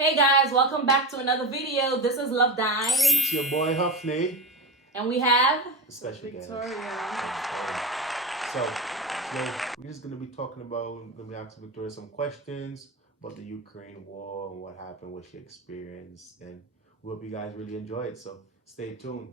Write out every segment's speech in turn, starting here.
Hey guys, welcome back to another video. This is Love Dime. It's your boy Huffley. And we have Special guest. Victoria. So, today we're just going to be talking about, we're going to be asking Victoria some questions about the Ukraine war and what happened, what she experienced, and we hope you guys really enjoy it. So, stay tuned.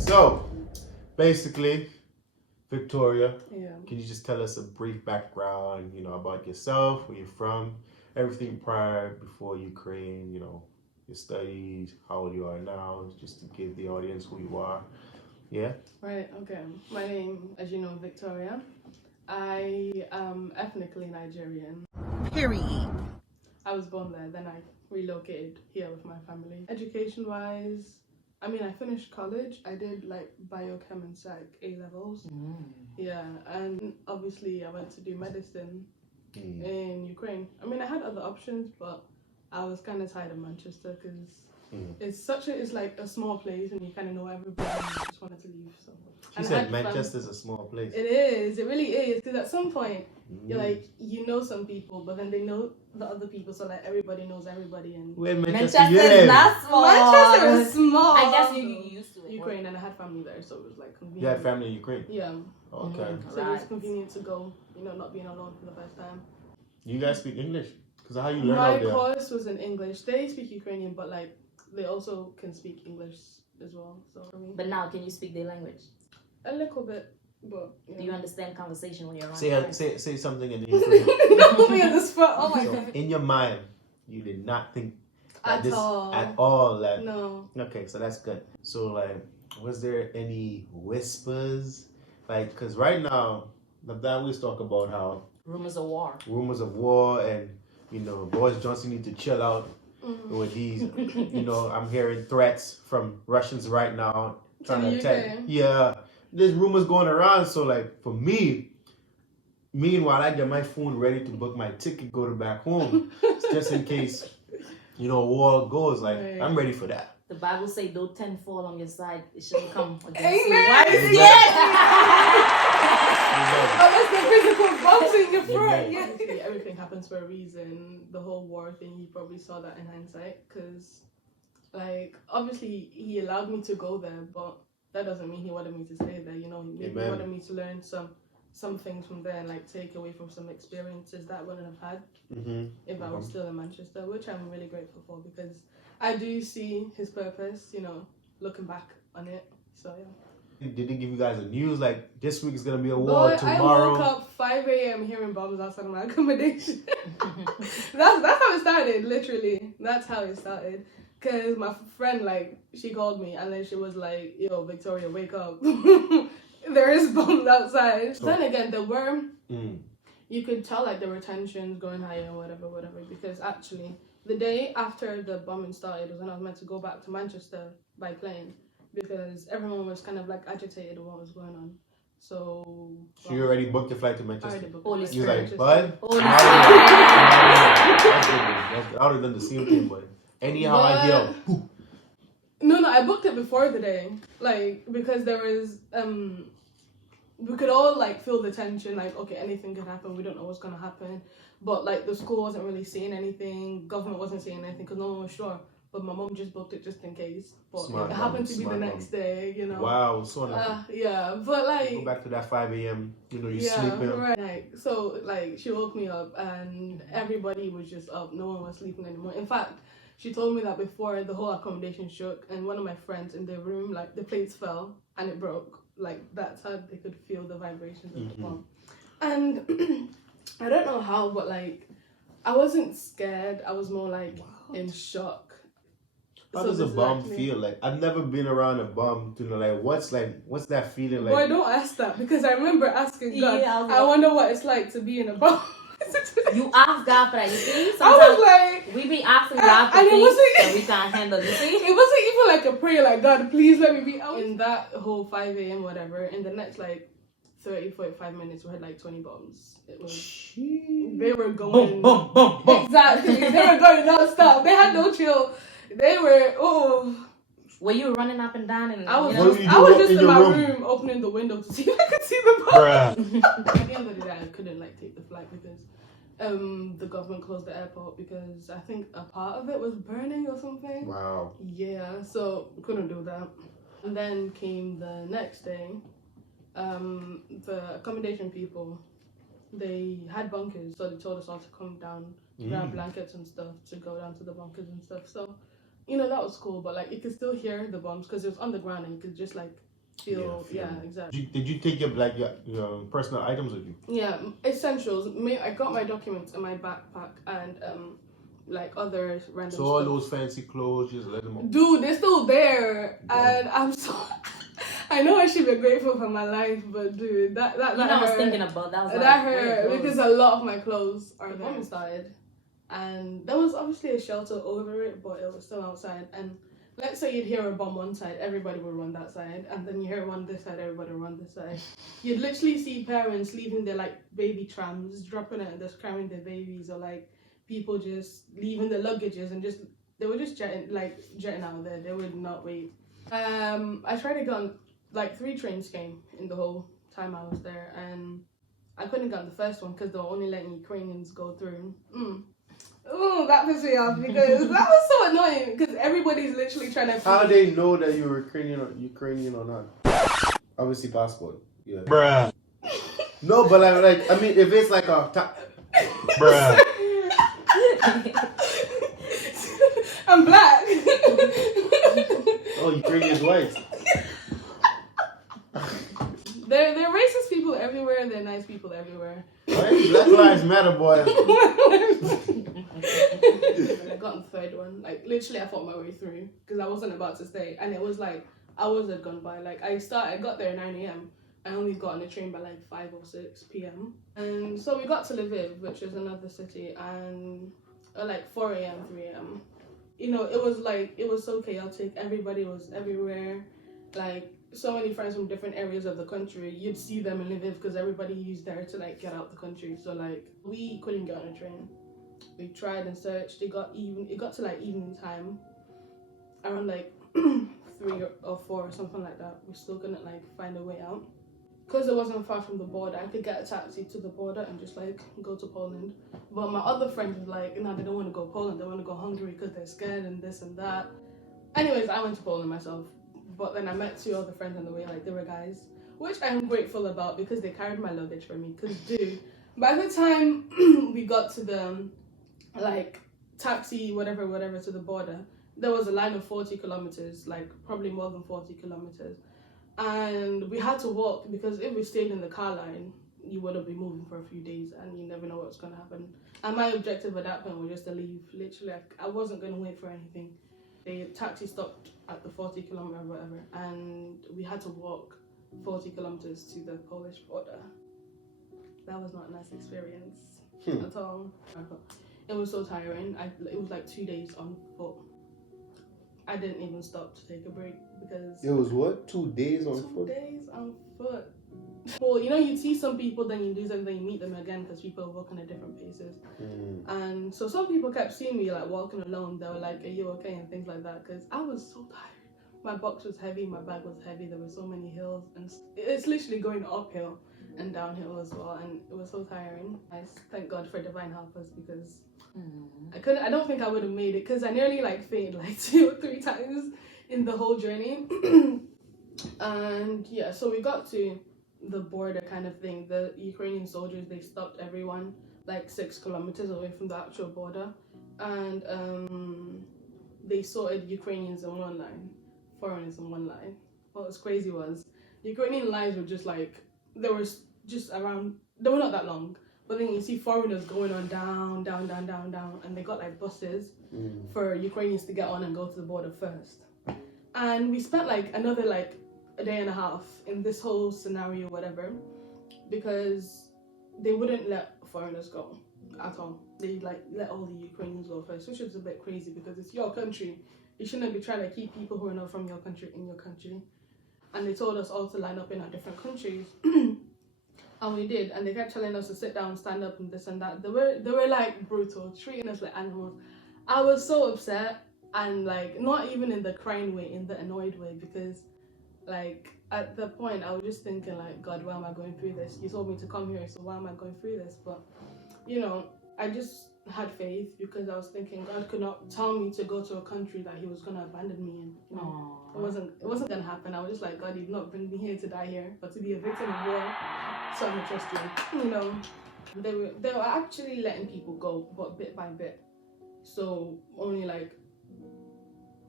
So, basically, Victoria, can you just tell us a brief background, about yourself, where you're from, everything prior, before Ukraine, your studies, how old you are now, just to give the audience who you are. Yeah? Right, okay. My name, as you know, Victoria. I am ethnically Nigerian. Period. I was born there, then I relocated here with my family. Education-wise, I finished college. I did biochem and psych A-levels. Yeah, and obviously I went to do medicine in Ukraine. I had other options, but I was kind of tired of Manchester because it's like a small place and you kind of know everybody and I just wanted to leave. So She said Manchester's a small place. It is. It really is. Because at some point, you're you know some people, but then they know the other people, so everybody knows everybody. And Where Manchester is not small. Manchester is small. I guess you used to it. Ukraine, and I had family there, so it was convenient. You had family in Ukraine? Yeah. Okay. So it was convenient to go, not being alone for the first time. You guys speak English? Because how you learn My out there? course was in English. They speak Ukrainian, but they also can speak English as well. So for me. But now, can you speak their language? A little bit, but Do you understand conversation when you're on? Say something in Ukraine. Put me on the spot. Oh my god. In your mind, you did not think At all. at all. No. Okay, so that's good. So was there any whispers? Because right now, that always talk about how Rumors of war. and Boris Johnson need to chill out with these. I'm hearing threats from Russians right now trying to attack. Yeah, there's rumors going around. So for me, meanwhile I get my phone ready to book my ticket, go to back home, just in case war goes. I'm ready for that. The Bible say, though 10 fall on your side, it shouldn't come against you. Amen. Why is Unless the physical bumps in your front. Amen. Yeah. Honestly, everything happens for a reason. The whole war thing, you probably saw that in hindsight. Because, obviously, he allowed me to go there, but that doesn't mean he wanted me to stay there. He wanted me to learn some things from there and take away from some experiences that I wouldn't have had if I was still in Manchester, which I'm really grateful for because I do see his purpose, looking back on it. So yeah. Did they give you guys the news this week is gonna be a war? Tomorrow? I woke up 5 a.m. hearing bombs outside of my accommodation. that's how it started, literally. That's how it started. Cause my friend she called me and then she was like, "Yo, Victoria, wake up! There is bombs outside." So then again, there were. You could tell there were tensions going higher, whatever. Because actually, the day after the bombing started was when I was meant to go back to Manchester by plane because everyone was kind of agitated with what was going on. So you already booked your flight to Manchester? I already booked Holy my You flight to bud? Manchester. I would have done the same thing, but anyhow, idea. No, I booked it before the day, because there was we could all feel the tension, okay, anything could happen, we don't know what's gonna happen, but the school wasn't really saying anything, government wasn't saying anything because no one was sure. But my mom just booked it just in case. But Smart it happened mom, to be the next day, Wow, so yeah, but go back to that 5 a.m. You yeah, sleeping. right. So she woke me up and everybody was just up. No one was sleeping anymore. In fact, she told me that before the whole accommodation shook and one of my friends in the room, the plates fell and it broke. That's how they could feel the vibrations of the bomb. And I don't know how, but I wasn't scared. I was more in shock. How does a bomb feel? I've never been around a bomb to know what's that feeling like? Boy, don't ask that because I remember asking God. Yeah, I wonder what it's like to be in a bomb. You ask God for that. You see, I sometimes was like, we be asking God for and it things wasn't- that we can't handle. You see, it wasn't even like a prayer, like, God, please let me be out. In that whole 5 a.m. whatever, in the next like 30, 45 minutes, we had like 20 bombs. It was, they were going, boom, boom, boom. exactly, they were going non-stop. They had no chill. They were, Were you running up and down and I was, you know? I was just in my room opening the window to see if I could see the bomb. At the end of the day, I couldn't like take the flight because the government closed the airport because I think a part of it was burning or something. Wow. Yeah, so couldn't do that. And then came the next day. The accommodation people, they had bunkers, so they told us all to come down, grab blankets and stuff to go down to the bunkers and stuff. So, you know, that was cool, but like you could still hear the bombs because it was on the ground and you could just like feel, yeah exactly. Did you take your personal items with you? Yeah, essentials. I got my documents in my backpack and like other random So all stuff. those fancy clothes, just let them up. Dude, they're still there, and I'm so. I know I should be grateful for my life, but dude, that You know, I was thinking about that. I was like, that hurt wait, because a lot of my clothes are there. The bombing started, and there was obviously a shelter over it, but it was still outside. And let's say you'd hear a bomb one side, everybody would run that side, and then you hear one this side, everybody would run this side. You'd literally see parents leaving their like baby trams, dropping it and just carrying their babies, or like people just leaving their luggages and just they were just jetting out of there. They would not wait. I tried to go on like 3 trains came in the whole time I was there, and I couldn't get on the first one because they were only letting Ukrainians go through. Oh, that pissed me off because that was so annoying because everybody's literally trying to. How they know that you're Ukrainian or not? Obviously, passport. Yeah. Bruh. No, but like I mean, if it's like a Bruh. I'm black. oh, Ukrainian's white. They're racist people everywhere. They're nice people everywhere. Right? Black Lives Matter, boy. And I got on the third one. Like literally, I fought my way through because I wasn't about to stay, and it was like hours had gone by. Like I got there at 9 a.m. I only got on the train by like 5 or 6 p.m. And so we got to Lviv, which is another city, and at like 4 a.m., 3 a.m. You know, it was so chaotic. Everybody was everywhere. Like so many friends from different areas of the country. You'd see them in Lviv because everybody used there to like get out the country. So like we couldn't get on a train. We tried and searched. It got to like evening time, around like 3 or 4 or something like that. We still couldn't like find a way out. Because it wasn't far from the border, I could get a taxi to the border and just like go to Poland. But my other friends were like, no, they don't want to go Poland. They want to go Hungary because they're scared and this and that. Anyways, I went to Poland myself. But then I met 2 other friends on the way, like they were guys, which I'm grateful about because they carried my luggage for me. Because dude, by the time we got to the like taxi, whatever to the border, there was a line of 40 kilometers, like probably more than 40 kilometers. And we had to walk because if we stayed in the car line, you wouldn't be moving for a few days and you never know what's going to happen. And my objective at that point was just to leave. Literally, I wasn't going to wait for anything. The taxi stopped at the 40 kilometer whatever, and we had to walk 40 kilometers to the Polish border. That was not a nice experience at all. It was so tiring. It was like 2 days on foot. I didn't even stop to take a break because It was what? 2 days on 2 foot? days on foot. Well, you know, you see some people, then you lose them, then you meet them again because people are walking at different paces. And so some people kept seeing me like walking alone. They were like, "Are you okay?" and things like that. Because I was so tired. My box was heavy, my bag was heavy. There were so many hills, and it's literally going uphill and downhill as well. And it was so tiring. I thank God for divine helpers because I don't think I would have made it because I nearly like fainted like 2 or 3 times in the whole journey. And yeah, so we got to the border kind of thing. The Ukrainian soldiers, they stopped everyone like 6 kilometers away from the actual border, and they sorted Ukrainians in one line, foreigners in one line. What was crazy was Ukrainian lines were just like they were just around. They were not that long. But then you see foreigners going on down, and they got like buses for Ukrainians to get on and go to the border first. And we spent like another like a day and a half in this whole scenario, whatever, because they wouldn't let foreigners go. at all. They like let all the Ukrainians go first, which is a bit crazy because it's your country. You shouldn't be trying to keep people who are not from your country in your country. And they told us all to line up in our different countries. And we did, and they kept telling us to sit down, stand up, and this and that. They were like brutal, treating us like animals. I was so upset, and like not even in the crying way, in the annoyed way, because like at the point I was just thinking like, God, why am I going through this? You told me to come here, so why am I going through this? But you know, I just had faith because I was thinking God could not tell me to go to a country that He was gonna abandon me in. You know, it wasn't gonna happen. I was just like, God, you did not bring me here to die here, but to be a victim of war. So I'm gonna trust you. You know, they were actually letting people go, but bit by bit. So only like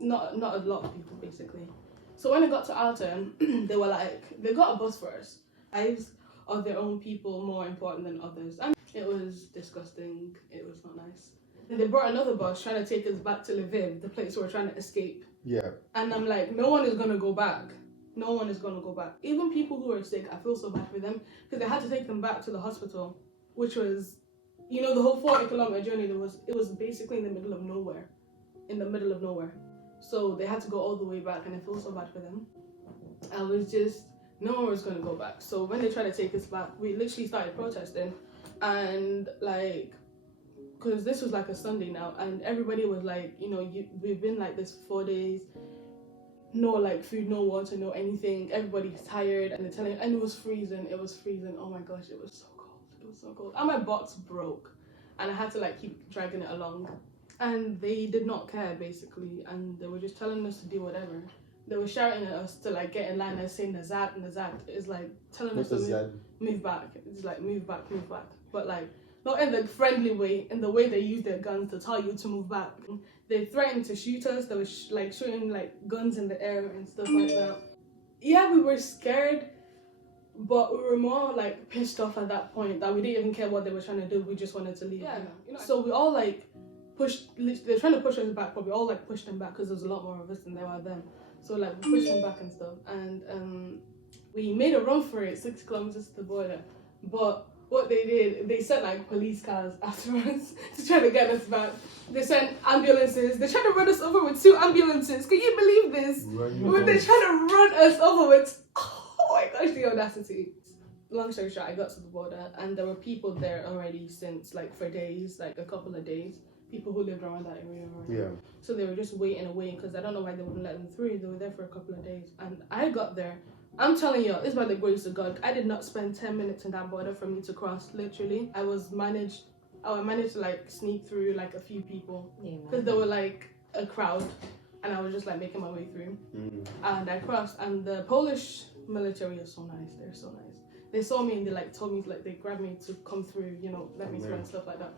not a lot of people basically. So when I got to Alton, they were like, they got a bus for us. Lives of their own people more important than others, and it was disgusting. It was not nice. And they brought another bus trying to take us back to Lviv, the place where we're trying to escape. Yeah. And I'm like, no one is gonna go back. No one is gonna go back. Even people who are sick, I feel so bad for them because they had to take them back to the hospital, which was, you know, the whole 40-kilometer journey. It was basically in the middle of nowhere, So they had to go all the way back, and I feel so bad for them. I was just, no one was gonna go back. So when they tried to take us back, we literally started protesting, and like, because this was like a Sunday now, and everybody was like, you know, we've been like this for 4 days. No like food, no water, no anything. Everybody's tired, and and it was freezing. Oh my gosh, it was so cold. And my box broke, and I had to like keep dragging it along. And they did not care basically, and they were just telling us to do whatever. They were shouting at us to like get in line and saying Nazat. It's like telling us to move back. It's like move back. But like not in the friendly way, in the way they use their guns to tell you to move back. They threatened to shoot us. They were like shooting like guns in the air and stuff like that. Yeah, we were scared, but we were more like pissed off at that point that we didn't even care what they were trying to do. We just wanted to leave. Yeah, you know. So we all like they're trying to push us back, but we all like pushed them back because there's a lot more of us than there were them. So like we pushed them back and stuff, and we made a run for it, 6 kilometers to the border. But what they did, they sent like police cars after us to try to get us back. They sent ambulances. They tried to run us over with 2 ambulances. Can you believe this? When they tried to run us over with, oh my gosh, the audacity. Long story short, I got to the border, and there were people there already since like for days, like a couple of days. People who lived around that area already. Yeah. So they were just waiting because I don't know why they wouldn't let them through. They were there for a couple of days, and I got there. I'm telling you, it's by the grace of God. I did not spend 10 minutes in that border for me to cross. Literally, I managed to like sneak through like a few people because there were like a crowd, and I was just like making my way through. And I crossed, and the Polish military is so nice. They're so nice. They saw me and they like told me, like they grabbed me to come through, you know, let me through and stuff like that.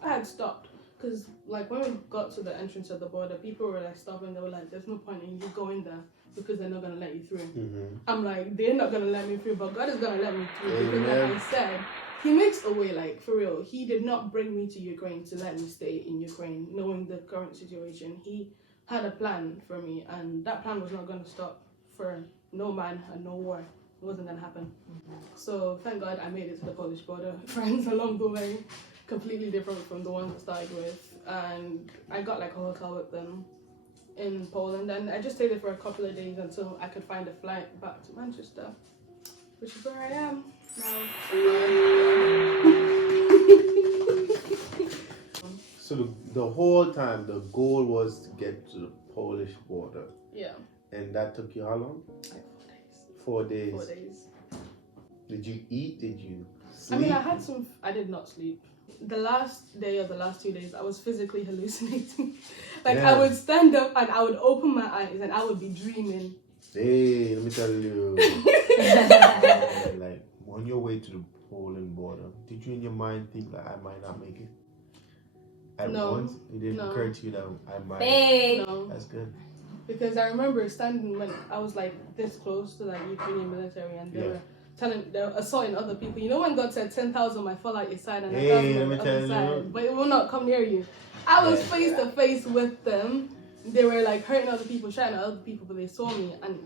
I had stopped. Because, like, when we got to the entrance of the border, people were, like, stopping. They were like, there's no point in you going there because they're not going to let you through. I'm like, they're not going to let me through, but God is going to let me through. Because, like I said, He makes a way, like, for real. He did not bring me to Ukraine to let me stay in Ukraine, knowing the current situation. He had a plan for me, and that plan was not going to stop for no man and no war. It wasn't going to happen. So, thank God I made it to the Polish border. Friends along the way. Completely different from the ones I started with, and I got like a hotel with them in Poland, and I just stayed there for a couple of days until I could find a flight back to Manchester, which is where I am now. So the whole time the goal was to get to the Polish border. Yeah. And that took you how long? Like 4 days. 4 days. Did you eat? Did you sleep? I mean, I did not sleep. The last day or the last 2 days, I was physically hallucinating. I would stand up and I would open my eyes and I would be dreaming. Hey, let me tell you. Like, on your way to the Poland border, did you in your mind think that I might not make it? No. Once, it didn't occur to you that I might. Babe. No. That's good. Because I remember standing when I was like this close to like Ukrainian military, and they were assaulting other people. You know when God said 10,000 might fall out your side and 1,000 on the other side, but it will not come near you. I was face to face with them. They were like hurting other people, shouting at other people, but they saw me and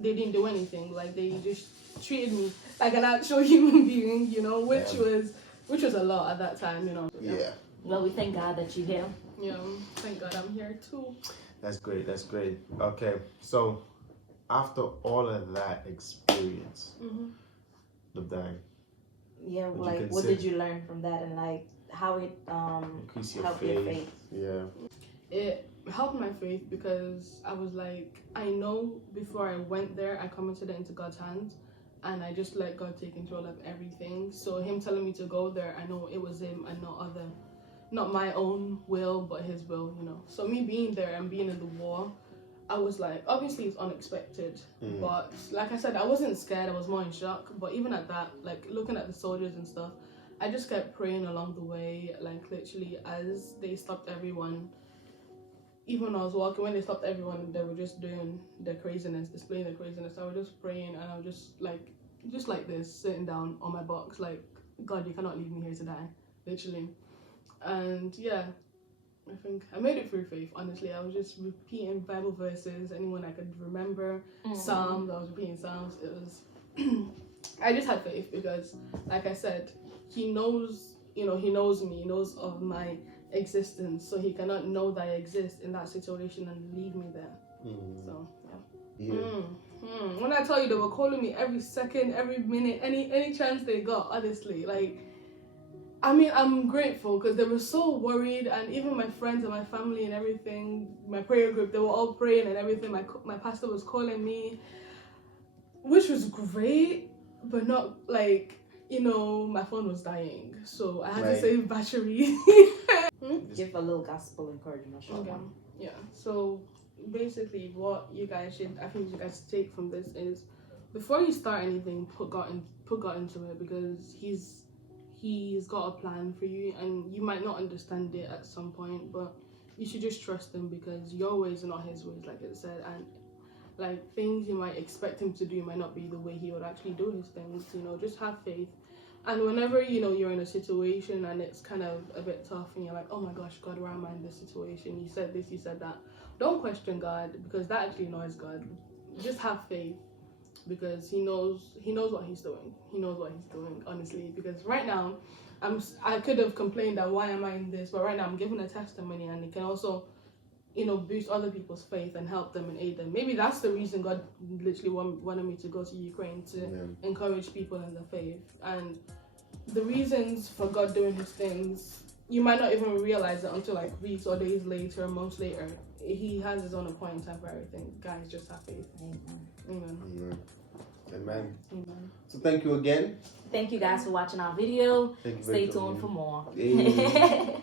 they didn't do anything. Like they just treated me like an actual human being, you know, which was which was a lot at that time, you know. Yeah. Well, we thank God that you're here. Yeah, thank God I'm here too. That's great. That's great. Okay, so after all of that experience, the dying, Yeah, Would you like what consider- did you learn from that, and like how it increase your helped your faith. faith? Yeah. It helped my faith because I was like, I know before I went there, I committed it into God's hands, and I just let God take control of everything. So him telling me to go there, I know it was him and not my own will, but his will, you know. So me being there and being in the war, I was like, obviously it's unexpected, but like I said, I wasn't scared, I was more in shock. But even at that, like looking at the soldiers and stuff, I just kept praying along the way, like literally as they stopped everyone. Even when I was walking, when they stopped everyone, they were just doing their craziness, displaying their craziness. I was just praying, and I was just like this, sitting down on my box, like, God, you cannot leave me here to die, literally. And yeah, I think I made it through faith, honestly. I was just repeating Bible verses, anyone I could remember, Psalms, I was repeating Psalms. It was, I just had faith because, like I said, he knows, you know, he knows me, he knows of my existence, so he cannot know that I exist in that situation and leave me there. So, yeah. When I tell you, they were calling me every second, every minute, any chance they got, honestly, like, I mean, I'm grateful because they were so worried, and even my friends and my family and everything, my prayer group, they were all praying and everything. My pastor was calling me, which was great, but not like, you know, my phone was dying, so I had to save battery. Give a little gospel encouragement. Okay. Yeah. So basically, what you guys should, I think you guys take from this is, before you start anything, put God into it, because He's got a plan for you, and you might not understand it at some point, but you should just trust him, because your ways are not his ways, like it said, and like things you might expect him to do might not be the way he would actually do his things. You know, just have faith. And whenever, you know, you're in a situation and it's kind of a bit tough and you're like, oh my gosh, God, why am I in this situation? You said this, you said that. Don't question God, because that actually annoys God. Just have faith, because he knows what he's doing. He knows what he's doing, honestly. Because right now, I could have complained that why am I in this, but right now I'm giving a testimony, and it can also, you know, boost other people's faith and help them and aid them. Maybe that's the reason God literally wanted me to go to Ukraine, to encourage people in the faith. And the reasons for God doing his things, you might not even realize it until like weeks or days later, months later. He has his own appointed time for everything. Guys, just have faith. Amen. Amen. So thank you again. Thank you guys for watching our video. Thank you Stay tuned for more. Hey.